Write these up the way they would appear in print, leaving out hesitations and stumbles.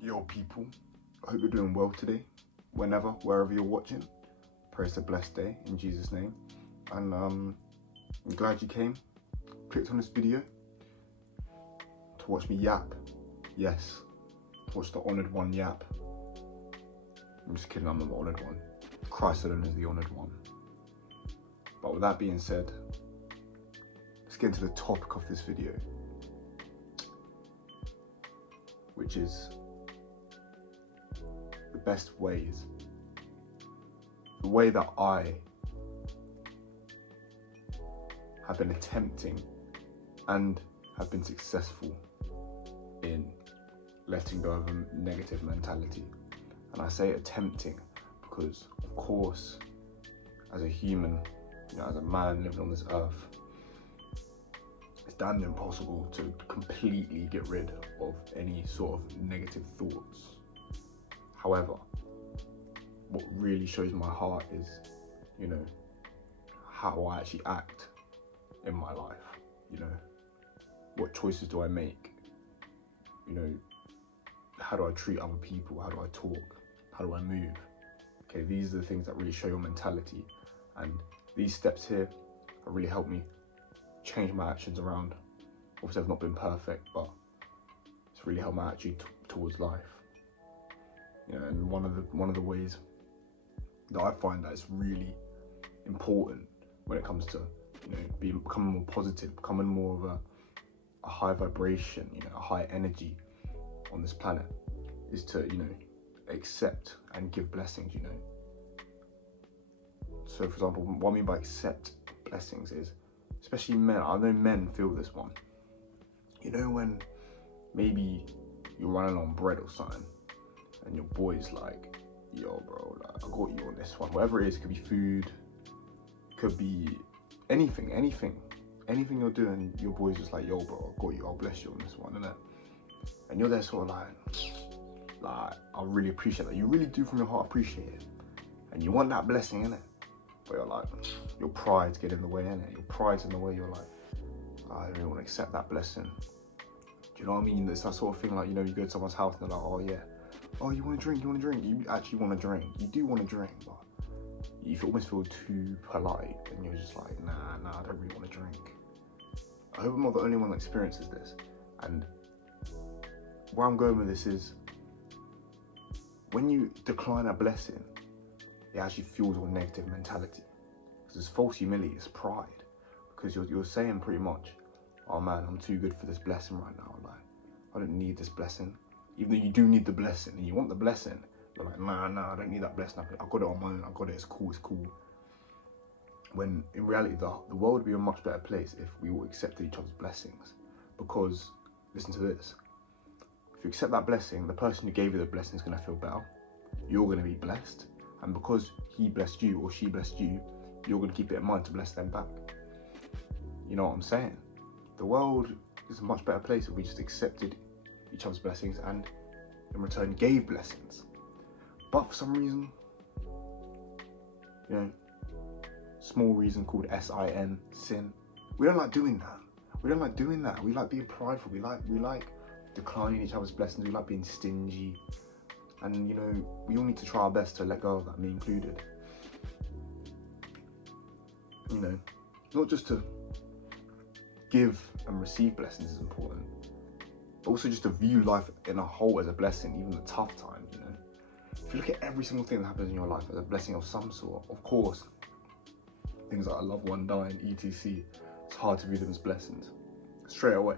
Yo people, I hope you're doing well today, whenever, wherever you're watching. Pray it's a blessed day in Jesus' name. And I'm glad you came, clicked on this video to watch me yap. Yes, to watch the honoured one yap. I'm just kidding, I'm not the honoured one. Christ alone is the honoured one. But with that being said, let's get into the topic of this video, which is the best ways, the way that I have been attempting and have been successful in letting go of a negative mentality. And I say attempting because, of course, as a human, as a man living on this earth, it's damn impossible to completely get rid of any sort of negative thoughts. However, what really shows my heart is, how I actually act in my life. What choices do I make? How do I treat other people? How do I talk? How do I move? Okay, these are the things that really show your mentality. And these steps here have really helped me change my actions around. Obviously, I've not been perfect, but it's really helped my attitude towards life. And one of the ways that I find that it's really important when it comes to becoming more positive, becoming more of a high vibration, a high energy on this planet, is to accept and give blessings. So for example, what I mean by accept blessings is, especially men, I know men feel this one. When maybe you're running on bread or something and your boy's like, yo bro, like, I got you on this one. Whatever it is, it could be food, could be anything you're doing, your boy's just like, yo bro, I got you, I'll bless you on this one, innit? And you're there sort of like, I really appreciate that. You really do from your heart appreciate it. And you want that blessing, innit? But you're like, your pride's getting in the way, innit? Your pride's in the way, you're like, I don't really want to accept that blessing. Do you know what I mean? It's that sort of thing, like, you go to someone's house and they're like, oh yeah, oh, you want to drink? You actually want to drink. You do want to drink, but you almost feel too polite and you're just like, nah, I don't really want to drink. I hope I'm not the only one that experiences this. And where I'm going with this is, when you decline a blessing, it actually fuels your negative mentality. Because it's false humility, it's pride. Because you're saying pretty much, oh man, I'm too good for this blessing right now. Like, I don't need this blessing. Even though you do need the blessing and you want the blessing, you're like, nah, I don't need that blessing. I've got it on my own, I've got it, it's cool. When in reality, the world would be a much better place if we all accepted each other's blessings. Because, listen to this, if you accept that blessing, the person who gave you the blessing is going to feel better. You're going to be blessed. And because he blessed you or she blessed you, you're going to keep it in mind to bless them back. You know what I'm saying? The world is a much better place if we just accepted each other's blessings and in return gave blessings. But for some reason, small reason called S-I-N, sin, we don't like doing that. We like being prideful. We like declining each other's blessings. We like being stingy. And we all need to try our best to let go of that, me included. Not just to give and receive blessings is important, but also just to view life in a whole as a blessing, even the tough times. If you look at every single thing that happens in your life as a blessing of some sort, of course, things like a loved one dying, etc., it's hard to view them as blessings straight away.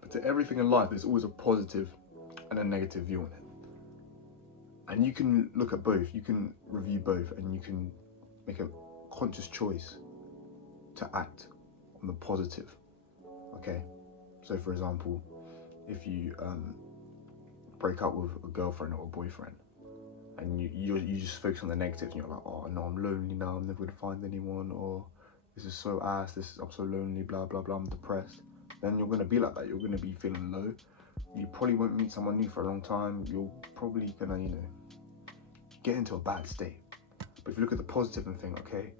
But to everything in life, there's always a positive and a negative view on it. And you can look at both, you can review both, and you can make a conscious choice to act on the positive. Okay, so for example, if you break up with a girlfriend or a boyfriend and you just focus on the negatives and you're like, oh no, I'm lonely now, I'm never gonna find anyone, or this is so ass, I'm so lonely, blah blah blah, I'm depressed, then you're gonna be like that. You're gonna be feeling low. You probably won't meet someone new for a long time. You're probably gonna get into a bad state. But if you look at the positive and think, okay,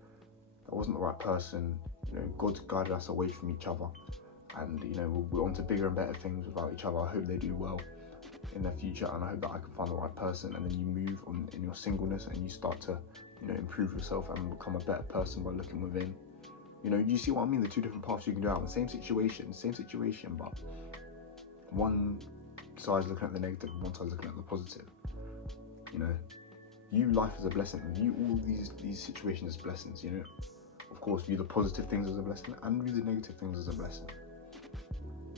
that wasn't the right person, God's guided us away from each other, and we're on to bigger and better things without each other. I hope they do well. in the future, and I hope that I can find the right person. And then you move on in your singleness, and you start to, you know, improve yourself and become a better person by looking within. You know, you see what I mean? The two different paths you can go out. The same situation, but one side's looking at the negative, and one side's looking at the positive. You know, view life as a blessing. View all these situations as blessings. You know, of course, view the positive things as a blessing, and view the negative things as a blessing.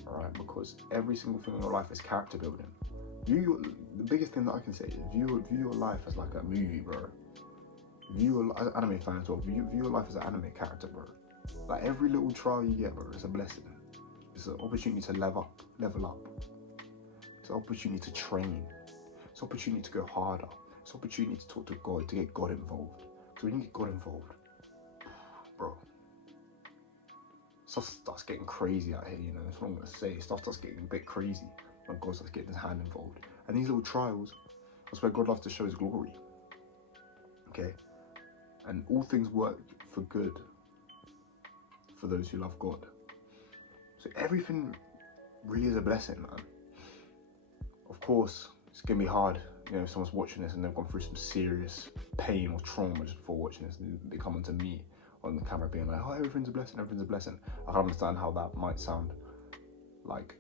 All right, because every single thing in your life is character building. The biggest thing that I can say is view your life as like a movie, bro. As anime fans, well, view your life as an anime character, bro. Like every little trial you get, bro, is a blessing. It's an opportunity to level up. It's an opportunity to train. It's an opportunity to go harder. It's an opportunity to talk to God, to get God involved. So when you get God involved, bro, stuff starts getting crazy out here, you know. That's what I'm gonna say. Stuff starts getting a bit crazy when God starts getting his hand involved. And these little trials, that's where God loves to show his glory. Okay? And all things work for good for those who love God. So everything really is a blessing, man. Of course, it's gonna be hard, you know, if someone's watching this and they've gone through some serious pain or trauma just before watching this, and they come onto me on the camera being like, oh, everything's a blessing, everything's a blessing. I can understand how that might sound like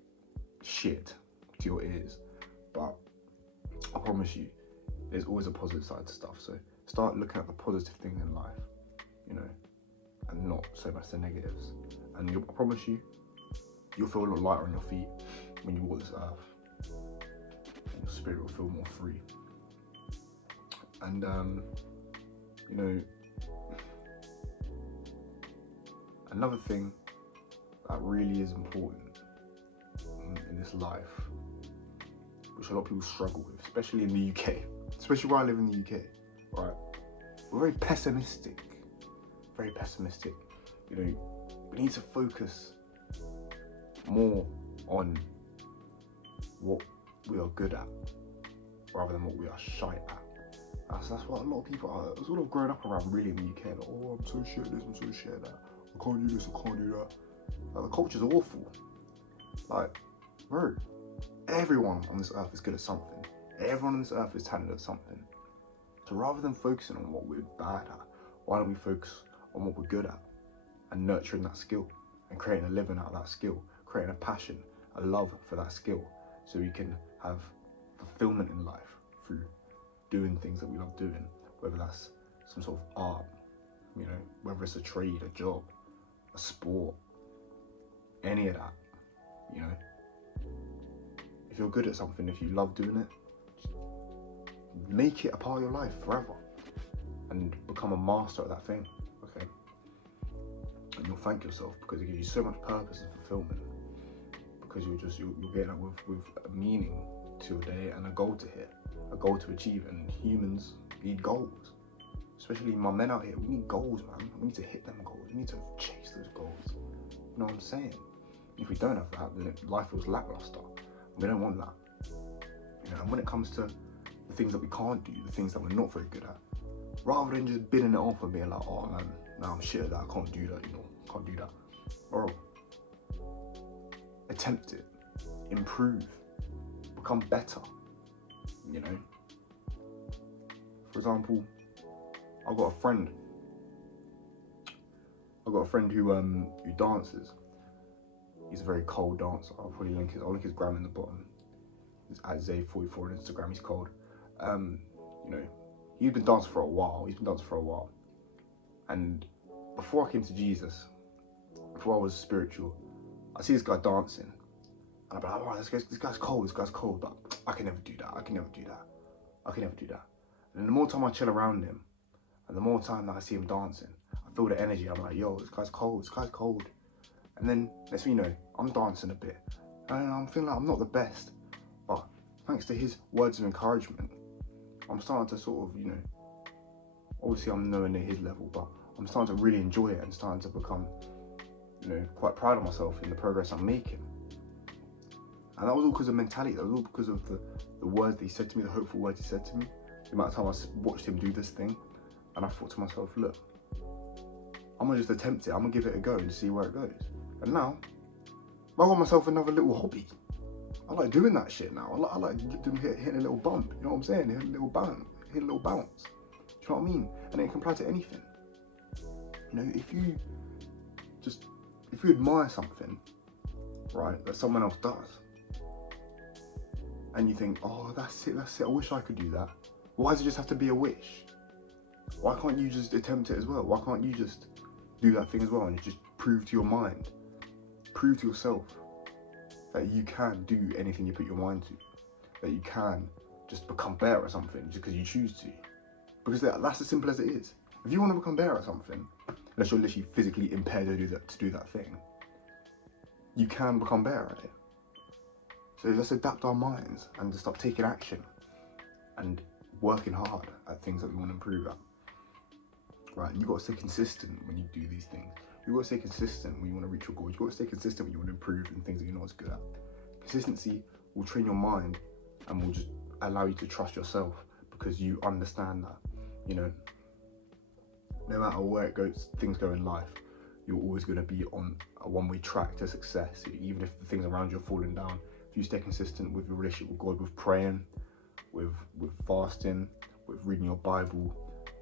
shit to your ears, but I promise you, there's always a positive side to stuff. So start looking at the positive things in life, you know, and not so much the negatives. And I promise you, you'll feel a lot lighter on your feet when you walk this earth, and your spirit will feel more free. And you know, another thing that really is important in this life, which a lot of people struggle with, especially in the UK, especially where I live in the UK, right? We're very pessimistic. You know, we need to focus more on what we are good at rather than what we are shy at. That's what a lot of people are sort of growing up around really in the UK. Like, oh, I'm so shit at this, I'm so shit at that. I can't do this, I can't do that. Like, the culture's awful. Like, bro, everyone on this earth is good at something. Everyone on this earth is talented at something. So rather than focusing on what we're bad at, why don't we focus on what we're good at and nurturing that skill and creating a living out of that skill, creating a passion, a love for that skill, so we can have fulfillment in life through doing things that we love doing, whether that's some sort of art, you know, whether it's a trade, a job, a sport, any of that, you know. If you're good at something, if you love doing it, make it a part of your life forever and become a master at that thing, okay? And you'll thank yourself because it gives you so much purpose and fulfillment, because you're getting up with a meaning to your day and a goal to hit, a goal to achieve. And humans need goals, especially my men out here. We need goals, man. We need to hit them goals. We need to chase those goals. You know what I'm saying? If we don't have that, then life feels lackluster. We don't want that. You know, and when it comes to the things that we can't do, the things that we're not very good at, rather than just bidding it off and being like, oh man, no, I'm shit at that, I can't do that, you know, can't do that. Bro, attempt it, improve, become better, you know. For example, I've got a friend who dances. He's a very cold dancer. I'll link his gram in the bottom. It's at Zay44 on Instagram. He's cold. You know, he's been dancing for a while. And before I came to Jesus, before I was spiritual, I see this guy dancing, and I'm like, oh, this guy's cold, but I can never do that. And the more time I chill around him, and the more time that I see him dancing, I feel the energy. I'm like, yo, this guy's cold. And then, next thing you know, I'm dancing a bit, and I'm feeling like I'm not the best, but thanks to his words of encouragement, I'm starting to sort of, you know, obviously I'm nowhere near his level, but I'm starting to really enjoy it and starting to become, you know, quite proud of myself in the progress I'm making. And that was all because of mentality. That was all because of the words that he said to me, the hopeful words he said to me, the amount of time I watched him do this thing, and I thought to myself, look, I'm gonna just attempt it, I'm gonna give it a go and see where it goes. And now, I got myself another little hobby. I like doing that shit now. I like doing, hitting a little bump. You know what I'm saying? Hitting a little bounce. Hitting a little bounce. Do you know what I mean? And it can apply to anything. You know, if you admire something, right, that someone else does, and you think, oh, that's it, I wish I could do that. Why does it just have to be a wish? Why can't you just attempt it as well? Why can't you just do that thing as well and just prove to your mind, prove to yourself that you can do anything you put your mind to, that you can just become better at something just because you choose to? Because that's as simple as it is. If you want to become better at something, unless you're literally physically impaired to do that thing, you can become better at it. So let's adapt our minds and just start taking action and working hard at things that we want to improve at. Right? You got to stay consistent when you do these things. You got to stay consistent when you want to reach your goals. You got to stay consistent when you want to improve in things that you know what's good at. Consistency will train your mind and will just allow you to trust yourself because you understand that, you know, no matter where it goes, things go in life, you're always going to be on a one-way track to success. Even if the things around you are falling down, if you stay consistent with your relationship with God, with praying, with fasting, with reading your Bible,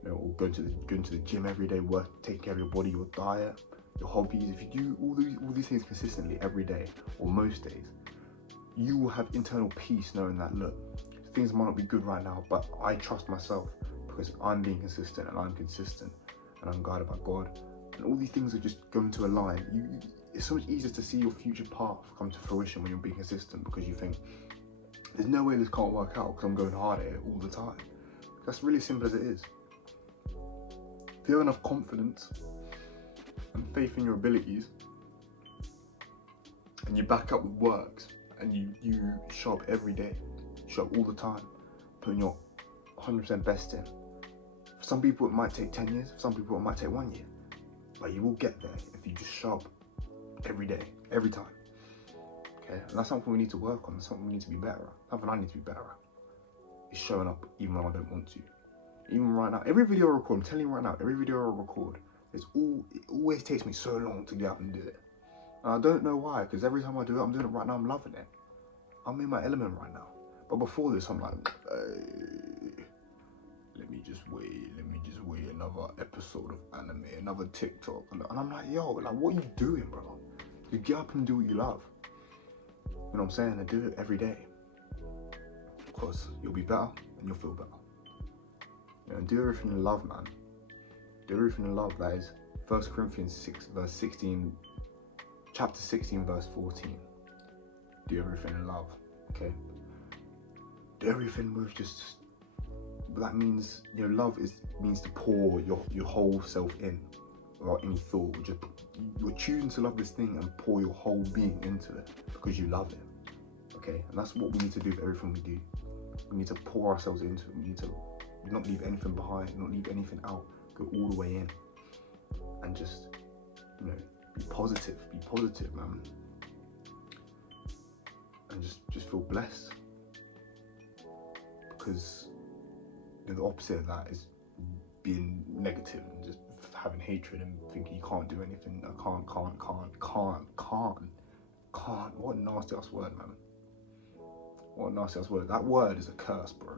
you know, or going to the gym every day, taking care of your body, your diet, your hobbies. If you do all these things consistently every day or most days, you will have internal peace knowing that, look, things might not be good right now, but I trust myself because I'm being consistent and I'm consistent and I'm guided by God. And all these things are just going to align. It's so much easier to see your future path come to fruition when you're being consistent, because you think, there's no way this can't work out because I'm going hard at it all the time. That's really simple as it is. If you have enough confidence and faith in your abilities, and you back up with works, and you show up every day, show up all the time, putting your 100% best in. For some people it might take 10 years, for some people it might take 1 year, but you will get there if you just show up every day, every time. Okay, and that's something we need to work on. That's something we need to be better at. Something I need to be better at is showing up even when I don't want to. Even right now, every video I record, I'm telling you right now, every video I record, it always takes me so long to get up and do it. And I don't know why, because every time I do it, I'm doing it right now, I'm loving it. I'm in my element right now. But before this, I'm like, let me just wait another episode of anime, another TikTok. And I'm like, yo, like, what are you doing, bro? You get up and do what you love. You know what I'm saying? And do it every day. Because you'll be better and you'll feel better. You know, do everything in love, man. Do everything in love. That is 1 Corinthians 6, verse 16, chapter 16, verse 14. Do everything in love, okay? Do everything with just, that means, you know, love means to pour your whole self in, without any thought. Just, you're choosing to love this thing and pour your whole being into it because you love it, okay? And that's what we need to do with everything we do. We need to pour ourselves into it. We need to not leave anything behind, not leave anything out, go all the way in, and just, you know, be positive, man, and just feel blessed, because, you know, the opposite of that is being negative and just having hatred and thinking you can't do anything. I can't. What a nasty ass word, man. What a nasty ass word. That word is a curse, bro.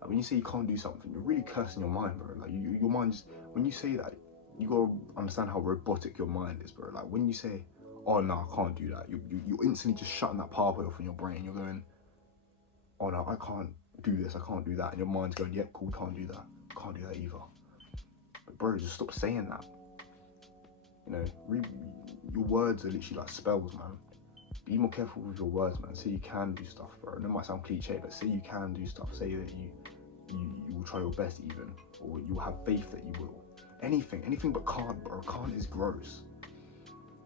Like, when you say you can't do something, you're really cursing your mind, bro. Like, your mind just, when you say that, you gotta understand how robotic your mind is, bro. Like, when you say, oh no, I can't do that, you're instantly just shutting that pathway off in your brain. You're going, oh no, I can't do this, I can't do that. And your mind's going, yep, cool, can't do that. Can't do that either. But bro, just stop saying that. You know, your words are literally like spells, man. Be more careful with your words, man. Say you can do stuff, bro. And it might sound cliche, but say you can do stuff. Say that you will try your best even, or you have faith that you will. Anything but can't, bro. Can't is gross.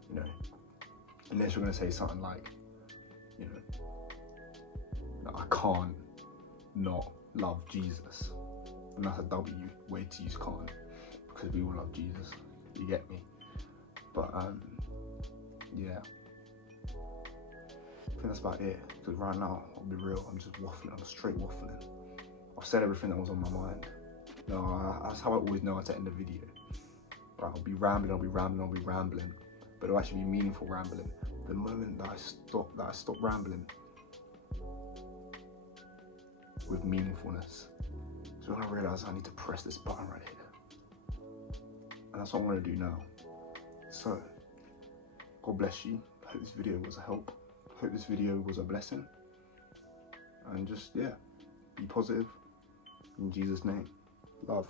You know, unless you're gonna say something like, you know, I can't not love Jesus. And that's a W way to use can't, because we all love Jesus. You get me? But yeah. I think that's about it, because right now, I'll be real, I'm just waffling, I'm straight waffling. I've said everything that was on my mind. No, that's how I always know how to end the video. Right, I'll be rambling, but it'll actually be meaningful rambling. The moment that I stop rambling, with meaningfulness. So when I realised I need to press this button right here, and that's what I'm going to do now. So, God bless you. I hope this video was a help. I hope this video was a blessing. And just, yeah, be positive. In Jesus' name. Love.